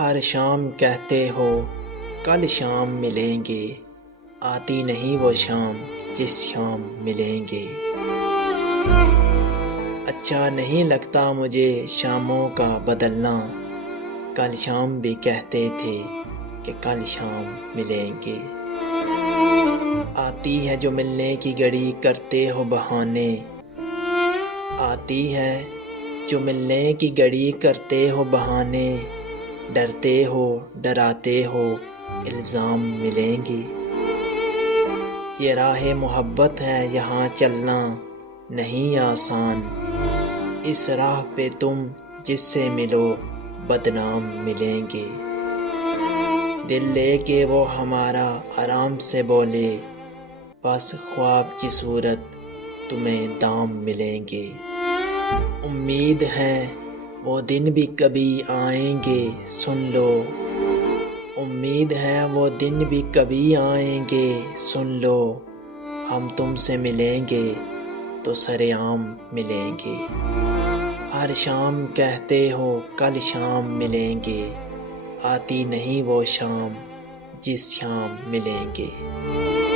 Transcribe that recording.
ہر شام کہتے ہو کل شام ملیں گے، آتی نہیں وہ شام جس شام ملیں گے۔ اچھا نہیں لگتا مجھے شاموں کا بدلنا، کل شام بھی کہتے تھے کہ کل شام ملیں گے۔ آتی ہے جو ملنے کی گھڑی کرتے ہو بہانے، آتی ہے جو ملنے کی گھڑی کرتے ہو بہانے، ڈرتے ہو ڈراتے ہو الزام ملیں گے۔ یہ راہ محبت ہے یہاں چلنا نہیں آسان، اس راہ پہ تم جس سے ملو بدنام ملیں گے۔ دل لے کے وہ ہمارا آرام سے بولے، بس خواب کی صورت تمہیں دام ملیں گے۔ امید ہے وہ دن بھی کبھی آئیں گے سن لو، امید ہے وہ دن بھی کبھی آئیں گے سن لو، ہم تم سے ملیں گے تو سرعام ملیں گے۔ ہر شام کہتے ہو کل شام ملیں گے، آتی نہیں وہ شام جس شام ملیں گے۔